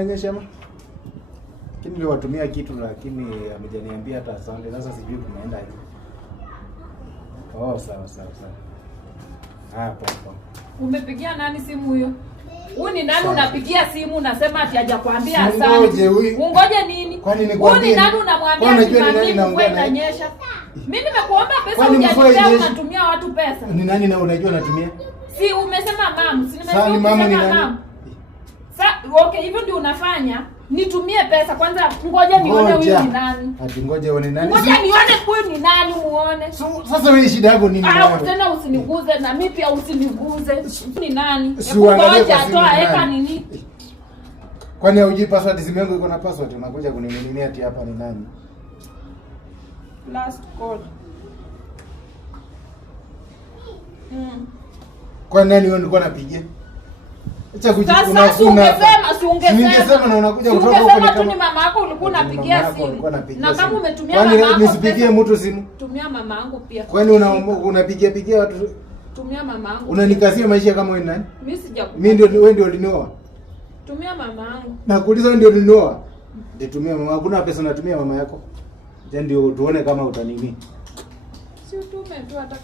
Nyesha ma. Lakini niliwatumia kitu lakini amejaniambia hata asante. Sasa sijui kunaenda aje. Oh, sawa. Poa. Umepigia nani simu huyo? Huyu ni nani unapigia simu unasema ati hajakwambia asante? Ungoje nini? Huyu ni nani unamwambia ati mvua inanyesha? Mimi nimekuomba pesa hujanipea, unatumia watu pesa. Ni nani na unajua natumia? Si umesema mam, si nimesema mama ni nani? Okay, hivyo ndio unafanya. Nitumie pesa kwanza, ngoja nione huyu ni nani. Ati ngoja uone nani? Ngoja nione huyu ni nani muone. Sasa wewe shida yako nini mama? Tena usiniguze na mimi pia usiniguze. Ni nani? Ngoja atoa eka nini? Kwani hujui password simu yangu iko na password unakuja kunimiminia ati hapa ni nani? Last call. Kwa nani wewe ulikuwa unapigia? Sasa ungesema na unakuja kutoka huko kama tu ni mama yako ulikuwa unapigia simu. Na kama umetumia mama yako nisipigie mtu simu. Tumia mama yangu pia. Kwani unapigia watu? Tumia mama yangu. Unanikazia maisha kama wewe nani? Mimi sijakupa. Wewe ndio ulinioa. Tumia mama yangu. Nakuuliza wewe ndio ulinioa? Nitumia mama. Hakuna pesa unatumia mama yako. Ndio tuone kama utanini. Si utume tu hata